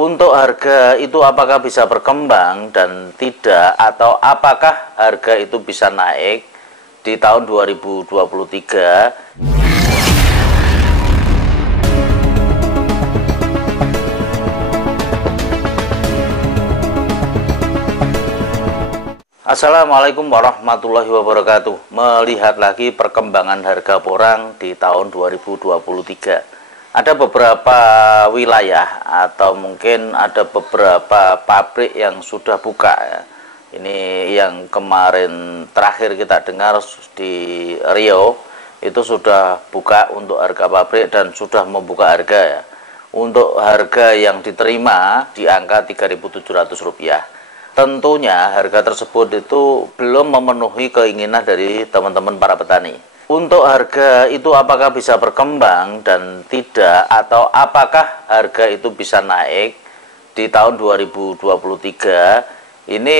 Untuk harga itu apakah bisa berkembang dan tidak, atau apakah harga itu bisa naik di tahun 2023? Assalamualaikum warahmatullahi wabarakatuh. Melihat lagi perkembangan harga porang di tahun 2023. Ada beberapa wilayah atau mungkin ada beberapa pabrik yang sudah buka ya. Ini yang kemarin terakhir kita dengar di Riau itu sudah buka untuk harga pabrik dan sudah membuka harga ya. Untuk harga yang diterima di angka Rp3.700. Tentunya harga tersebut itu belum memenuhi keinginan dari teman-teman para petani. Untuk harga itu apakah bisa berkembang dan tidak, atau apakah harga itu bisa naik di tahun 2023? Ini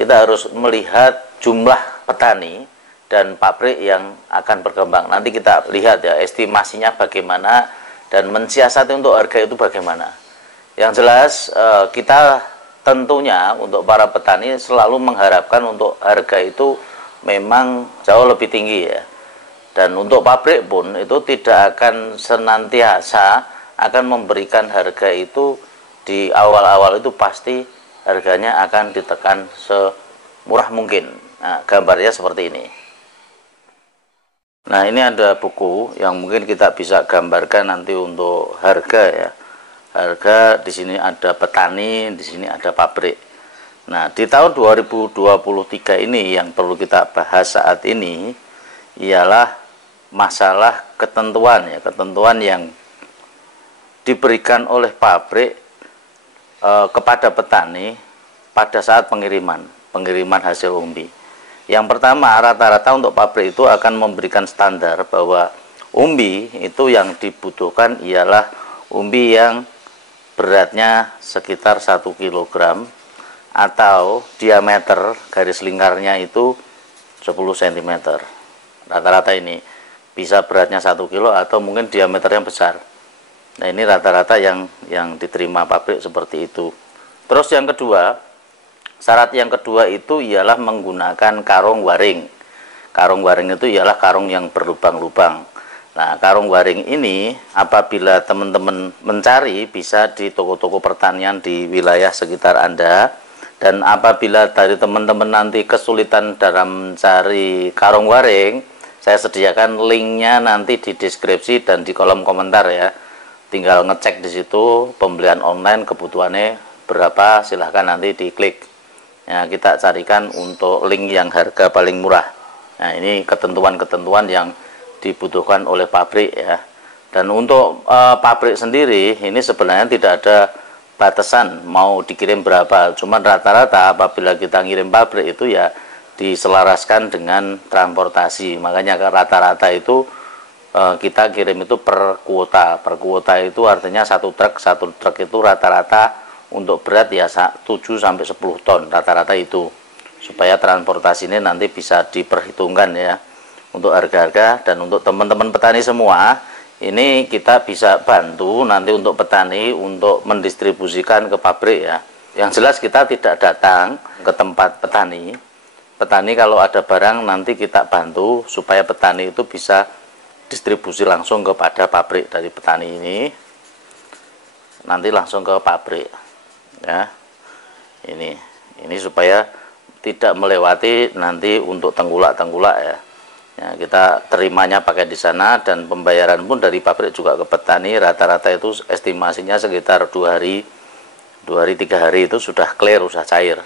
kita harus melihat jumlah petani dan pabrik yang akan berkembang. Nanti kita lihat ya estimasinya bagaimana dan mensiasati untuk harga itu bagaimana. Yang jelas kita tentunya untuk para petani selalu mengharapkan untuk harga itu memang jauh lebih tinggi ya. Dan untuk pabrik pun itu tidak akan senantiasa akan memberikan harga itu di awal-awal itu pasti harganya akan ditekan semurah mungkin. Nah, gambarnya seperti ini. Nah, ini ada buku yang mungkin kita bisa gambarkan nanti untuk harga ya. Harga di sini ada petani, di sini ada pabrik. Nah, di tahun 2023 ini yang perlu kita bahas saat ini ialah masalah ketentuan ya, ketentuan yang diberikan oleh pabrik kepada petani pada saat pengiriman hasil umbi. Yang pertama, rata-rata untuk pabrik itu akan memberikan standar bahwa umbi itu yang dibutuhkan ialah umbi yang beratnya sekitar 1 kg atau diameter garis lingkarnya itu 10 cm. Rata-rata ini bisa beratnya 1 kilo atau mungkin diameternya besar. Nah, ini rata-rata yang diterima pabrik seperti itu. Terus yang kedua, syarat yang kedua itu ialah menggunakan karung waring. Karung waring itu ialah karung yang berlubang-lubang. Nah, karung waring ini apabila teman-teman mencari bisa di toko-toko pertanian di wilayah sekitar Anda. Dan apabila dari teman-teman nanti kesulitan dalam mencari karung waring, saya sediakan linknya nanti di deskripsi dan di kolom komentar ya. Tinggal ngecek di situ pembelian online kebutuhannya berapa, silahkan nanti diklik. Ya, kita carikan untuk link yang harga paling murah. Nah, ini ketentuan-ketentuan yang dibutuhkan oleh pabrik ya. Dan untuk pabrik sendiri ini sebenarnya tidak ada batasan mau dikirim berapa. Cuman rata-rata apabila kita ngirim pabrik itu ya diselaraskan dengan transportasi. Makanya rata-rata itu kita kirim itu per kuota. Per kuota itu artinya satu truk itu rata-rata untuk berat ya 7 sampai 10 ton rata-rata itu. Supaya transportasi ini nanti bisa diperhitungkan ya untuk harga-harga. Dan untuk teman-teman petani semua, ini kita bisa bantu nanti untuk petani untuk mendistribusikan ke pabrik ya. Yang jelas kita tidak datang ke tempat petani. Petani kalau ada barang nanti kita bantu supaya petani itu bisa distribusi langsung kepada pabrik dari petani ini. Nanti langsung ke pabrik ya. Ini supaya tidak melewati nanti untuk tenggulak-tenggulak ya. Ya, kita terimanya pakai di sana dan pembayaran pun dari pabrik juga ke petani rata-rata itu estimasinya sekitar 2 hari 3 hari itu sudah clear, sudah cair.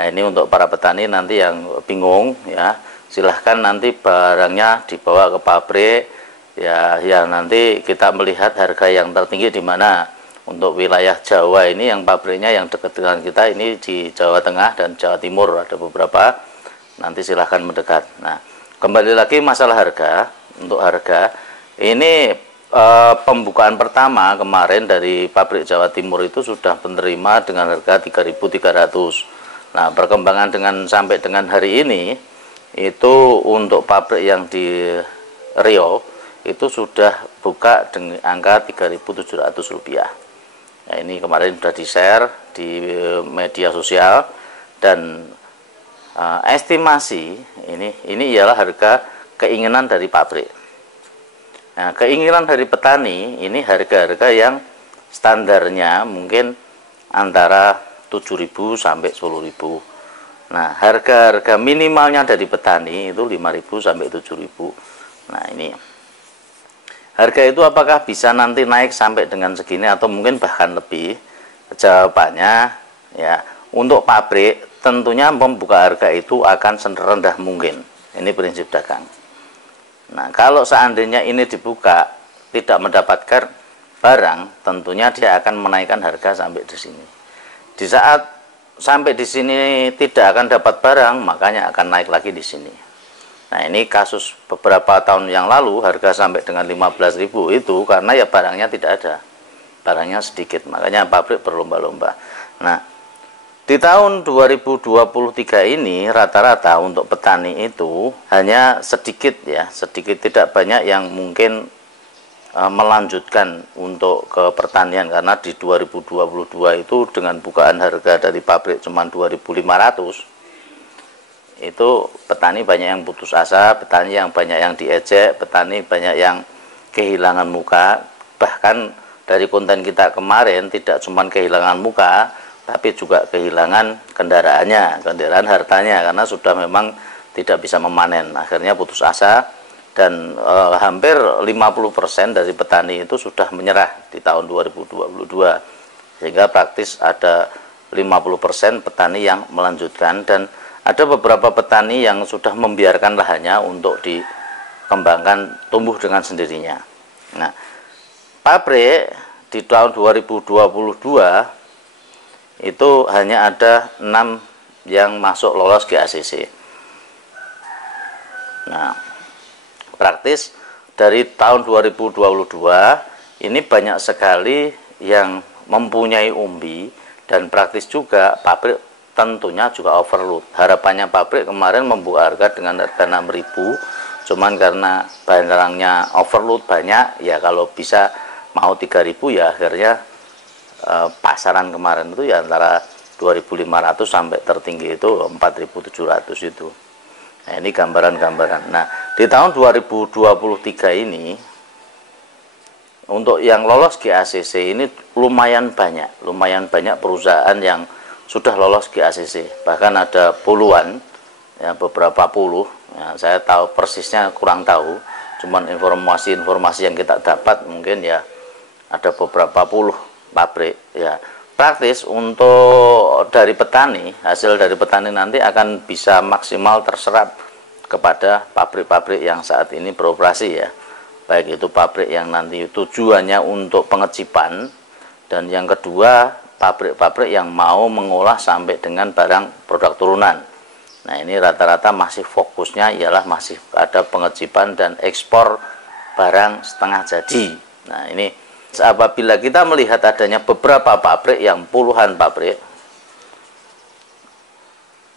Nah, ini untuk para petani nanti yang bingung ya, silahkan nanti barangnya dibawa ke pabrik ya, yang nanti kita melihat harga yang tertinggi di mana. Untuk wilayah Jawa ini yang pabriknya yang dekat dengan kita ini di Jawa Tengah dan Jawa Timur ada beberapa, nanti silahkan mendekat. Nah, kembali lagi masalah harga. Untuk harga ini pembukaan pertama kemarin dari pabrik Jawa Timur itu sudah menerima dengan harga 3.300. Nah, perkembangan sampai dengan hari ini itu untuk pabrik yang di Riau itu sudah buka dengan angka Rp3.700. Nah, ini kemarin sudah di-share di media sosial, dan estimasi ini ialah harga keinginan dari pabrik. Nah, keinginan dari petani ini harga-harga yang standarnya mungkin antara 7.000 sampai 10.000. Nah, harga-harga minimalnya dari petani itu 5.000 sampai 7.000. Nah, ini harga itu apakah bisa nanti naik sampai dengan segini atau mungkin bahkan lebih? Jawabannya ya, untuk pabrik tentunya membuka harga itu akan serendah mungkin. Ini prinsip dagang. Nah, kalau seandainya ini dibuka tidak mendapatkan barang, tentunya dia akan menaikkan harga sampai di sini. Di saat sampai di sini tidak akan dapat barang, makanya akan naik lagi di sini. Nah, ini kasus beberapa tahun yang lalu harga sampai dengan 15.000 itu karena ya barangnya tidak ada, barangnya sedikit, makanya pabrik berlomba-lomba. Nah, di tahun 2023 ini rata-rata untuk petani itu hanya sedikit ya, sedikit, tidak banyak yang mungkin melanjutkan untuk ke pertanian, karena di 2022 itu dengan bukaan harga dari pabrik cuma 2.500, itu petani banyak yang putus asa, petani yang banyak yang diejek, petani banyak yang kehilangan muka. Bahkan dari konten kita kemarin tidak cuma kehilangan muka, tapi juga kehilangan kendaraannya, kendaraan hartanya, karena sudah memang tidak bisa memanen, akhirnya putus asa. Dan hampir 50% dari petani itu sudah menyerah di tahun 2022, sehingga praktis ada 50% petani yang melanjutkan, dan ada beberapa petani yang sudah membiarkan lahannya untuk dikembangkan tumbuh dengan sendirinya. Nah, pabrik di tahun 2022 itu hanya ada 6 yang masuk lolos GACC. Nah, praktis dari tahun 2022 ini banyak sekali yang mempunyai umbi, dan praktis juga pabrik tentunya juga overload. Harapannya pabrik kemarin membuka harga dengan harga 6.000, cuman karena barangnya overload banyak, ya kalau bisa mau 3.000 ya akhirnya pasaran kemarin itu ya antara 2.500 sampai tertinggi itu 4.700 itu. Nah, ini gambaran-gambaran. Nah, di tahun 2023 ini untuk yang lolos GACC ini lumayan banyak perusahaan yang sudah lolos GACC, bahkan ada puluhan, ya beberapa puluh, ya, saya tahu persisnya kurang tahu, cuman informasi-informasi yang kita dapat mungkin ya ada beberapa puluh pabrik. Ya, praktis untuk dari petani, hasil dari petani nanti akan bisa maksimal terserap kepada pabrik-pabrik yang saat ini beroperasi ya, baik itu pabrik yang nanti tujuannya untuk pengecipan, dan yang kedua pabrik-pabrik yang mau mengolah sampai dengan barang produk turunan. Nah, ini rata-rata masih fokusnya ialah masih ada pengecipan dan ekspor barang setengah jadi. Nah, ini apabila kita melihat adanya beberapa pabrik yang puluhan pabrik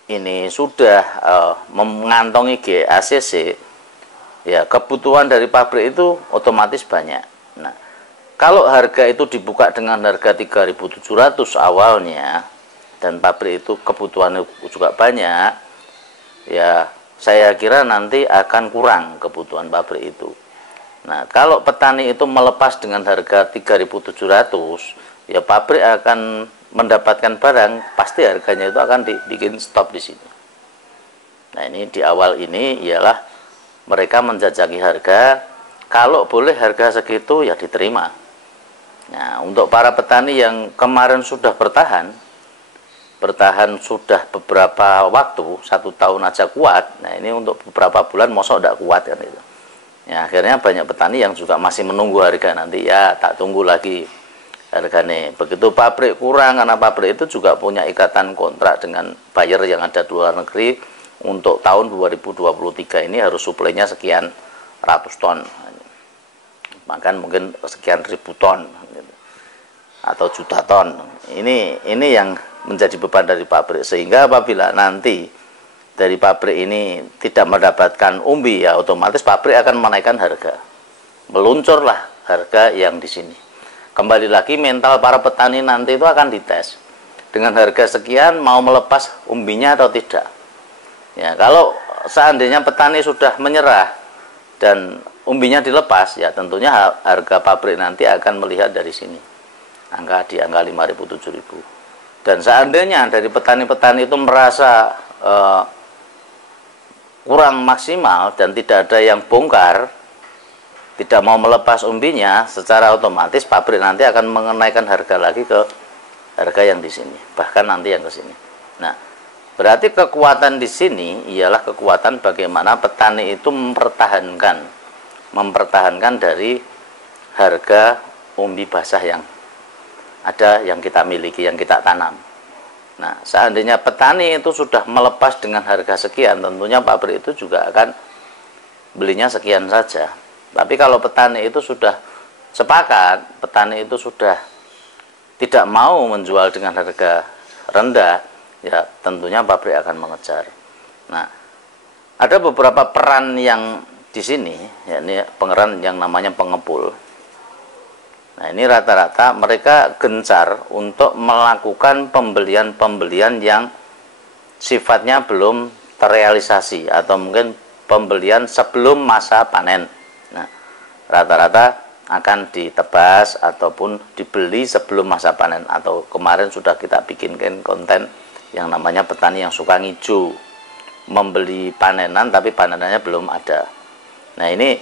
ini sudah mengantongi GACC, ya kebutuhan dari pabrik itu otomatis banyak. Nah, kalau harga itu dibuka dengan harga 3.700 awalnya, dan pabrik itu kebutuhannya juga banyak, ya saya kira nanti akan kurang kebutuhan pabrik itu. Nah, kalau petani itu melepas dengan harga 3.700, ya pabrik akan mendapatkan barang, pasti harganya itu akan dibikin stop di sini. Nah, ini di awal ini ialah mereka menjajaki harga, kalau boleh harga segitu ya diterima. Nah, untuk para petani yang kemarin sudah bertahan sudah beberapa waktu, 1 tahun aja kuat, nah ini untuk beberapa bulan mosok tidak kuat kan itu. Ya, akhirnya banyak petani yang juga masih menunggu harga nanti, ya tak tunggu lagi harganya. Begitu pabrik kurang, karena pabrik itu juga punya ikatan kontrak dengan buyer yang ada di luar negeri, untuk tahun 2023 ini harus suplainya sekian ratus ton, bahkan mungkin sekian ribu ton atau juta ton. Ini yang menjadi beban dari pabrik, sehingga apabila nanti dari pabrik ini tidak mendapatkan umbi, ya otomatis pabrik akan menaikkan harga, meluncurlah harga yang di sini. kembali lagi mental para petani nanti itu akan dites. Dengan harga sekian mau melepas umbinya atau tidak. Ya, kalau seandainya petani sudah menyerah dan umbinya dilepas, ya tentunya harga pabrik nanti akan melihat dari sini. Di angka 5.000 7.000. Dan seandainya dari petani-petani itu merasa kurang maksimal dan tidak ada yang bongkar, tidak mau melepas umbinya, secara otomatis pabrik nanti akan mengenaikan harga lagi ke harga yang di sini, bahkan nanti yang ke sini. Nah, berarti kekuatan di sini ialah kekuatan bagaimana petani itu mempertahankan dari harga umbi basah yang ada, yang kita miliki, yang kita tanam. Nah, seandainya petani itu sudah melepas dengan harga sekian, tentunya pabrik itu juga akan belinya sekian saja. Tapi kalau petani itu sudah sepakat, petani itu sudah tidak mau menjual dengan harga rendah, ya tentunya pabrik akan mengejar. Nah, ada beberapa peran yang di sini, yakni peran yang namanya pengepul. Nah, ini rata-rata mereka gencar untuk melakukan pembelian-pembelian yang sifatnya belum terrealisasi atau mungkin pembelian sebelum masa panen. Nah, rata-rata akan ditebas ataupun dibeli sebelum masa panen, atau kemarin sudah kita bikinkan konten yang namanya petani yang suka ngijo, membeli panenan tapi panenannya belum ada. Nah, ini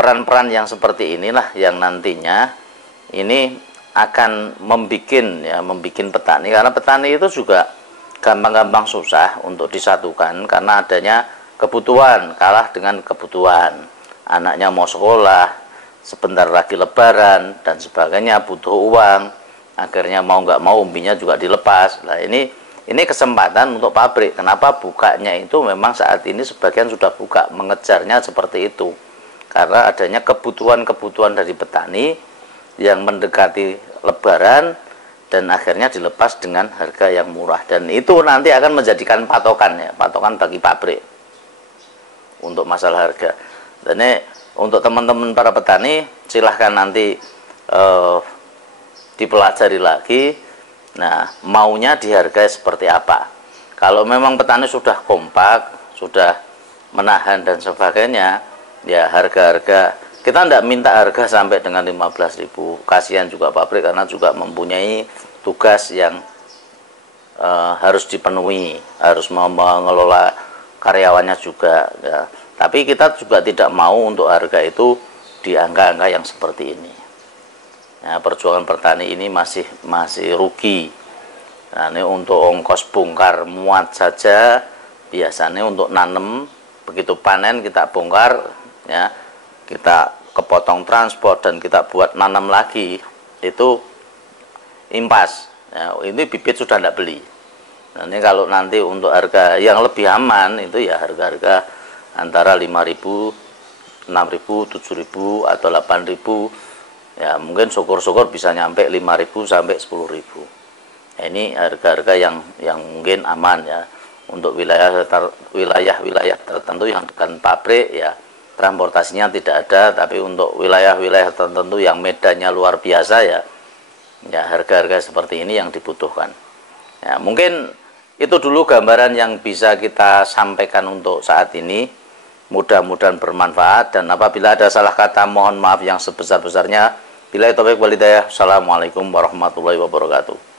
peran-peran yang seperti inilah yang nantinya ini akan membikin petani, karena petani itu juga gampang-gampang susah untuk disatukan karena adanya kebutuhan kalah dengan kebutuhan. Anaknya mau sekolah, sebentar lagi lebaran dan sebagainya, butuh uang, akhirnya mau nggak mau umbinya juga dilepas. Nah, ini kesempatan untuk pabrik. Kenapa bukanya itu memang saat ini sebagian sudah buka, mengejarnya seperti itu, karena adanya kebutuhan dari petani yang mendekati lebaran dan akhirnya dilepas dengan harga yang murah, dan itu nanti akan menjadikan patokan bagi pabrik untuk masalah harga. Dan ini untuk teman-teman para petani, silahkan nanti dipelajari lagi. Nah, maunya dihargai seperti apa. Kalau memang petani sudah kompak, sudah menahan dan sebagainya, ya harga-harga, kita tidak minta harga sampai dengan 15.000. Kasihan juga pabrik karena juga mempunyai tugas yang harus dipenuhi, harus mengelola karyawannya juga, ya. Tapi kita juga tidak mau untuk harga itu di angka-angka yang seperti ini. Nah, perjuangan petani ini masih rugi. Nah, ini untuk ongkos bongkar muat saja, biasanya untuk nanam, begitu panen kita bongkar, ya, kita kepotong transport dan kita buat nanam lagi, itu impas. Ya, ini bibit sudah tidak beli. Nah, ini kalau nanti untuk harga yang lebih aman itu ya harga-harga antara 5.000, 6.000, 7.000 atau 8.000, ya mungkin syukur-syukur bisa nyampe 5.000 sampai 10.000. Nah, ini harga-harga yang mungkin aman, ya. Untuk wilayah-wilayah tertentu yang dekat pabrik, ya transportasinya tidak ada, tapi untuk wilayah-wilayah tertentu yang medannya luar biasa, ya harga-harga seperti ini yang dibutuhkan. Ya, mungkin itu dulu gambaran yang bisa kita sampaikan untuk saat ini. Mudah-mudahan bermanfaat, dan apabila ada salah kata mohon maaf yang sebesar-besarnya. Billahi taufiq wal hidayah. Assalamualaikum warahmatullahi wabarakatuh.